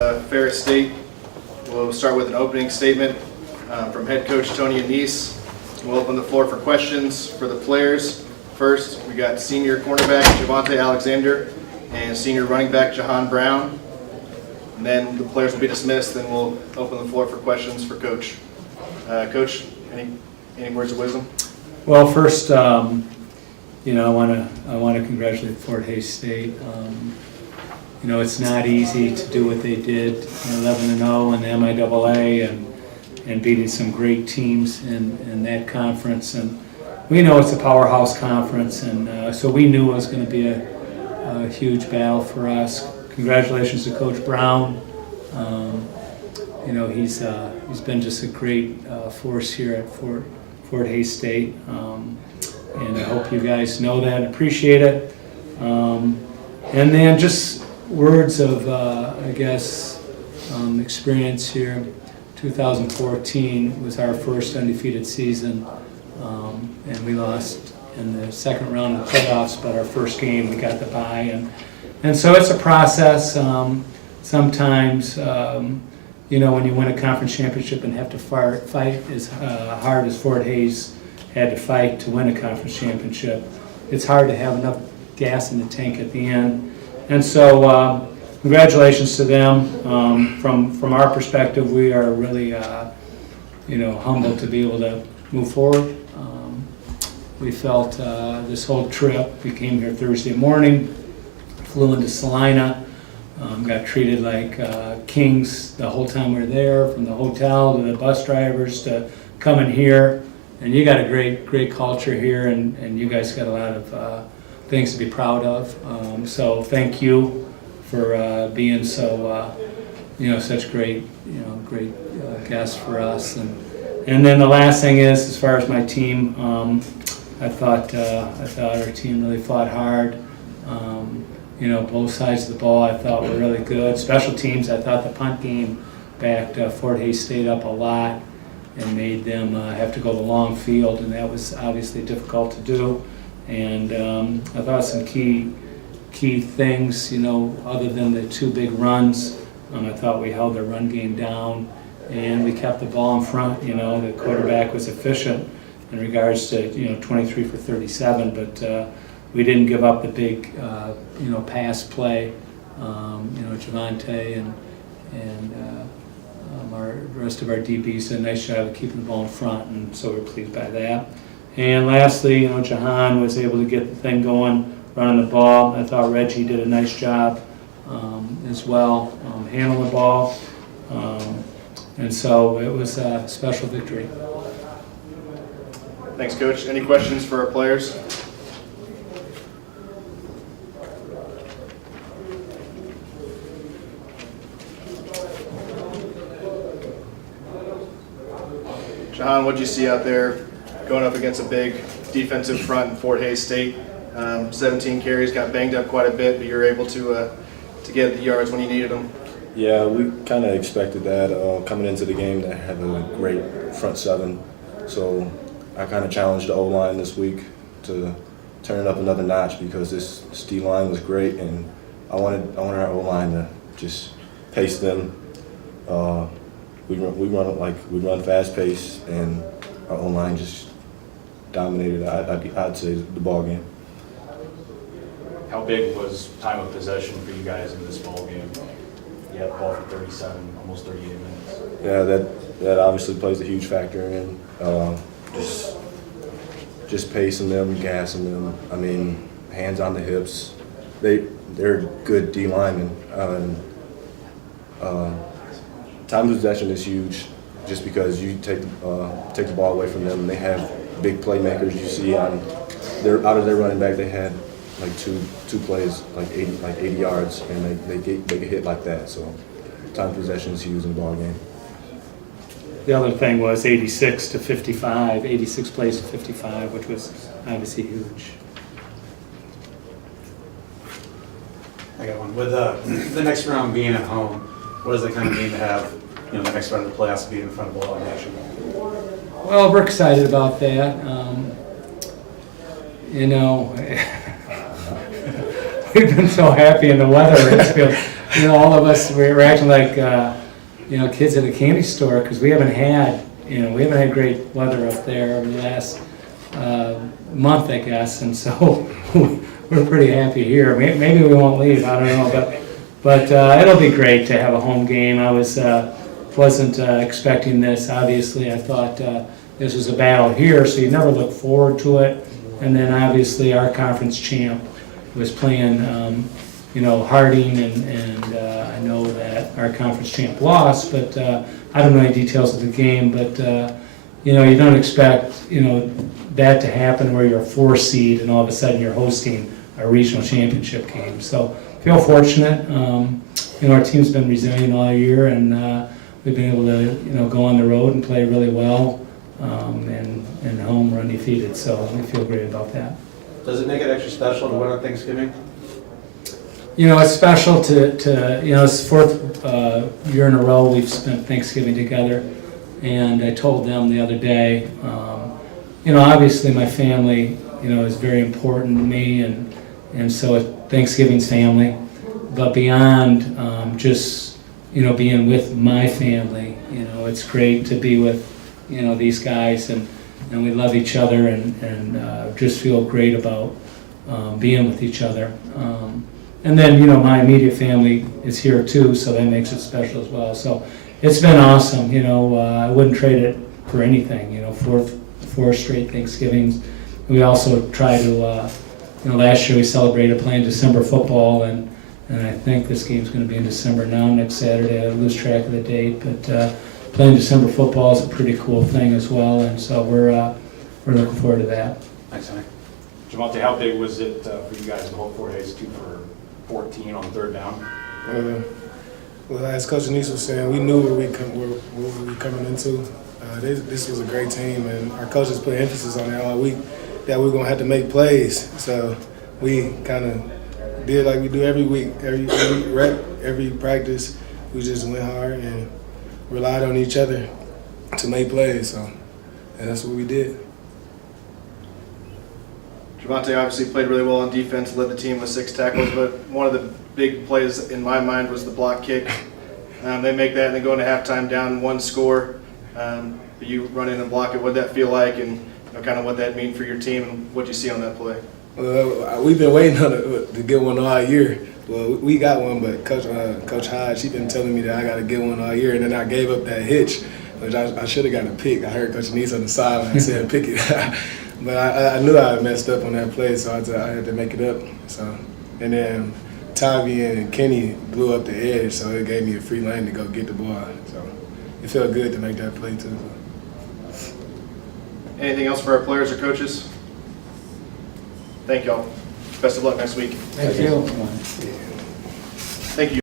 Ferris State. We'll start with an opening statement from head coach Tony Annese. We'll open the floor for questions for the players. First, we got senior cornerback Jevonte Alexander and senior running back Jahaan Brown. And then the players will be dismissed, then we'll open the floor for questions for Coach. Coach, any words of wisdom? Well, first, I want to congratulate Fort Hays State. It's not easy to do what they did, 11-0 in the MIAA and beating some great teams in that conference. And we know it's a powerhouse conference, and so we knew it was going to be a huge battle for us. Congratulations to Coach Brown. He's been just a great force here at Fort Hays State, and I hope you guys know that and appreciate it. And then just words of, experience here. 2014 was our first undefeated season, and we lost in the second round of the playoffs, but our first game we got the bye, and so it's a process. Sometimes, when you win a conference championship and have to fight as hard as Fort Hays had to fight to win a conference championship, it's hard to have enough gas in the tank at the end. And so, congratulations to them. From our perspective, we are really, humbled to be able to move forward. We felt this whole trip. We came here Thursday morning, flew into Salina, got treated like kings the whole time we were there, from the hotel to the bus drivers to coming here. And you got a great culture here, and you guys got a lot of things to be proud of. So thank you for being so, such great guests for us. And then the last thing is, as far as my team, I thought our team really fought hard. Both sides of the ball I thought were really good. Special teams, I thought the punt game backed Fort Hays State up a lot and made them have to go the long field, and that was obviously difficult to do. And I thought some key things, other than the two big runs, I thought we held their run game down and we kept the ball in front. The quarterback was efficient in regards to 23 for 37, but we didn't give up the big pass play. Jevonte and our rest of our DBs did a nice job of keeping the ball in front, and so we're pleased by that. And lastly, Jahaan was able to get the thing going, running the ball. I thought Reggie did a nice job as well, handling the ball. And so it was a special victory. Thanks, Coach. Any questions for our players? Jahaan, what did you see out there going up against a big defensive front in Fort Hays State? 17 carries, got banged up quite a bit, but you were able to get the yards when you needed them. Yeah, we kind of expected that coming into the game. They have a great front seven, so I kind of challenged the O-line this week to turn it up another notch because this D-line was great, and I wanted our O-line to just pace them. We run fast pace, and our O-line just dominated. I'd say the ball game. How big was time of possession for you guys in this ball game? You had the ball for 37, almost 38 minutes. Yeah, that obviously plays a huge factor in just pacing them, gassing them. I mean, hands on the hips. They're good D linemen. Time of possession is huge, just because you take the ball away from them. And they have big playmakers. You see out of their running back, they had like two plays, like 80 yards, and they get hit like that. So time of possession is huge in the ball game. The other thing was 86 to 55, 86 plays to 55, which was obviously huge. I got one. With the next round being at home, what does it kind of mean to have the next round of the playoffs be in front of all nation? Well, we're excited about that. we've been so happy in the weather. It's been, all of us, we're acting like, kids at a candy store, because we haven't had great weather up there over the last month, I guess, and so we're pretty happy here. Maybe we won't leave, I don't know, but it'll be great to have a home game. I wasn't expecting this, obviously. I thought this was a battle here, so you never look forward to it. And then obviously our conference champ was playing, Harding, and I know that our conference champ lost, but I don't know any details of the game, but you don't expect, that to happen where you're a 4 seed and all of a sudden you're hosting a regional championship game. So feel fortunate. Our team's been resilient all year, and we've been able to, go on the road and play really well, and home we're undefeated. So we feel great about that. Does it make it extra special to win on Thanksgiving? It's special to it's the 4th year in a row we've spent Thanksgiving together, and I told them the other day, obviously my family, is very important to me, and so Thanksgiving's family, but beyond just, being with my family, it's great to be with, these guys, and we love each other, and just feel great about being with each other. And then, my immediate family is here too, so that makes it special as well. So it's been awesome, I wouldn't trade it for anything, 4 straight Thanksgivings. We also try to, last year we celebrated playing December football, and I think this game's going to be in December now, next Saturday. I lose track of the date, but playing December football is a pretty cool thing as well, and so we're looking forward to that. Thanks, Tony. Javonte, how big was it for you guys to hold 4 days, 2 for 14 on 3rd down? Well, as Coach Annese was saying, we knew what we were coming into. This was a great team, and our coaches put emphasis on that all week, that we were going to have to make plays. So we kind of did like we do every week, every rep, every practice. We just went hard and relied on each other to make plays. So and that's what we did. Jevonte obviously played really well on defense, led the team with 6 tackles, but one of the big plays in my mind was the block kick. They make that and they go into halftime down 1 score. You run in and block it. What did that feel like, and kind of what that mean for your team, and what you see on that play? We've been waiting on it to get one all year. Well, we got one, but Coach Hodge, she been telling me that I got to get one all year, and then I gave up that hitch, which I should have got a pick. I heard Coach Annese on the sideline saying pick it. But I knew I messed up on that play, so I had to make it up. So, and then Tavi and Kenny blew up the edge, so it gave me a free lane to go get the ball. So it felt good to make that play too. Anything else for our players or coaches? Thank y'all. Best of luck next week. Thank you. Thank you.